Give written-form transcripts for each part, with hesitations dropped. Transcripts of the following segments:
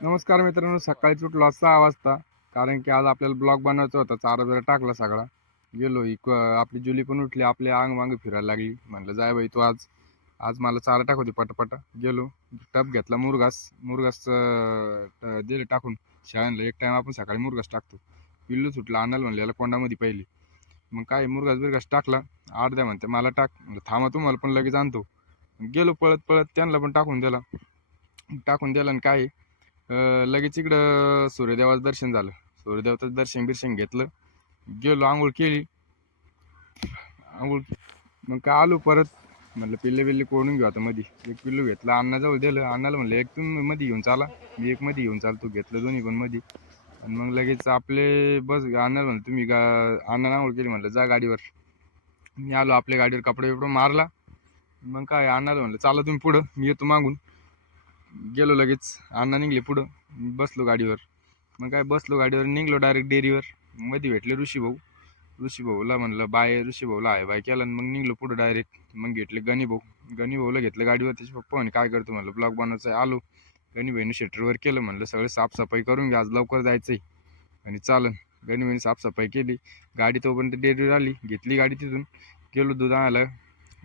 नमस्कार मित्रांनो, सकाळीच उठलो आज 6 वाजता. कारण की आज आपल्याला ब्लॉग बनवायचा होता. चारा बिरा टाकला सगळा. गेलो आपली जुली पण उठली, आपली अंग मागं फिरायला लागली. म्हणलं जाय बाई तू आज आज मला चारा टाकू दे पटापटा. गेलो, टब घेतला मुरघास. दिले टाकून शेळ्यांना. एक टाइम आपण सकाळी मुरघास टाकतो. पिल्लू सुटलं, आणायला म्हणलं याला कोंडामध्ये पहिली. मग काय मुरघास बिरघास टाकला. अर्ध्या म्हणते मला टाक, म्हणलं थांबा तुम्हाला पण लगेच आणतो. गेलो पळत पळत, त्यांना पण टाकून दिला आणि काय लगेच इकडं सूर्यदेवाचं दर्शन झालं. सूर्यदेवाचं दर्शन घेतलं. गेलो, आंघोळ केली. आंघोळ मग काय आलो परत. म्हणलं पिल्ले बिल्ले कोणून घेऊ आता मध्ये. एक पिल्लू घेतलं, अण्णाजवळ दिलं. अण्णाला म्हणलं एक तुम्ही मध्ये घेऊन चाला, मी एक मध्ये घेऊन चालतो. घेतलं दोन्ही पण मध्ये. आणि मग लगेच आपले बस अण्णाला म्हणलं तुम्ही अण्णानं आंघोळ केली, म्हणलं जा गाडीवर. मी आलो आपल्या गाडीवर, कपडे बिपडे मारला. मग काय अण्णाला म्हणलं चाला तुम्ही पुढं, मी येतो मागून. गेलो लगेच, अण्णा निघले पुढं. बसलो गाडीवर. मग काय बसलो गाडीवर, निघलो डायरेक्ट डेअरीवर. मध्ये भेटले ऋषीभाऊला म्हणलं बाय. ऋषीभाऊला आहे बाय केलं आणि मग निघलो पुढं डायरेक्ट. मग घेतले गणीभाऊला घेतलं गाडीवर. त्याचे पप्पा म्हणे काय करतो, म्हणलं ब्लॉग बनवायचं आहे. आलो, गणीभाईने शटरवर केलं. म्हणलं सगळं साफसफाई करून घ्या, आज लवकर जायचंय आणि चालन. गणीभाईने साफसफाई केली. गाडी तोपर्यंत डेअरीवर आली. घेतली गाडी तिथून. गेलो दूध आणायला.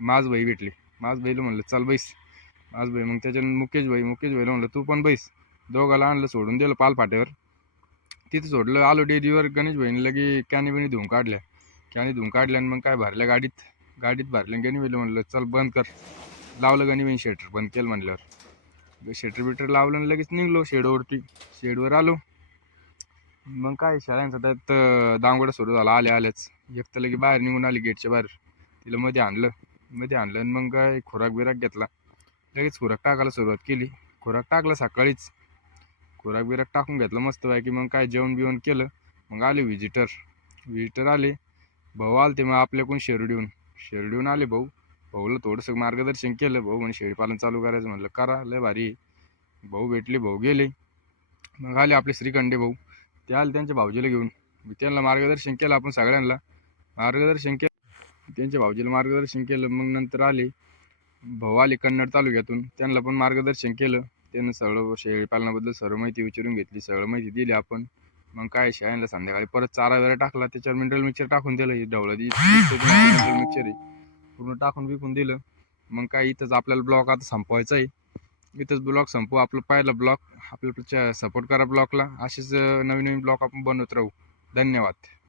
माझ भाई भेटले. माझ भाईला म्हणलं चल बैस. आज भाई मग त्याच्यानं मुकेश भाईला म्हणलं तू पण बैस. दोघाला आणलं, सोडून दिलं पालफाट्यावर. तिथं सोडलं, आलो डेअरीवर. गणेश भाईने लगे कॅनी धुवून काढल्या आणि मग काय भरल्या गाडीत भरल्या. गणेश भाईला म्हणलं चल बंद कर. लावलं गणेश भाईने शटर बंद केलं म्हणल्यावर. शटर बिटर लावलं आणि लगेच निघलो शेडवर आलो. मग काय शाळांचा त्यात दांगोडा सुरू झाला. आल्याच एक तर लगे बाहेर निघून आली गेटच्या बाहेर. तिला मध्ये आणलं आणि मग काय खुराक बिराक घेतला. लगेच खुराक टाकायला सुरुवात केली. खुराक टाकला सकाळीच. खुराक बिराक टाकून घेतलं मस्त पैकी. मग काय जेवण बिवण केलं. मग आले विजिटर आले. भाऊ आले ते मग आपल्याकडून शेरडीहून आले भाऊला थोडंसं मार्गदर्शन केलं. भाऊ म्हणे शेळीपालन चालू करायचं, म्हणलं करा, लय भारी. भाऊ भेटले, भाऊ गेले. मग आले आपले श्रीखंडे भाऊ. ते आले त्यांच्या भाऊजीला घेऊन. त्यांना मार्गदर्शन केलं, आपण सगळ्यांना मार्गदर्शन केलं. त्यांच्या भाऊजीला मार्गदर्शन केलं. मग नंतर आले भाऊ आले कन्नड तालुक्यातून. त्यांना पण मार्गदर्शन केलं. त्यांना सगळं शेळीपालनाबद्दल सर्व माहिती विचारून घेतली. सगळं माहिती दिली आपण. मग काय शाळेला संध्याकाळी परत चारा वगैरे टाकला. त्याच्यावर मिनरल मिक्सर टाकून दिलं. हे ढवळं मिनरल मिक्सर आहे, पूर्ण टाकून विकून दिलं. मग काय इथंच आपल्याला ब्लॉग आता संपवायचा आहे. इथंच ब्लॉग संपू. आपलं पहिला ब्लॉग. आपल्याला सपोर्ट करा ब्लॉगला. असेच नवीन ब्लॉग आपण बनवत राहू. धन्यवाद.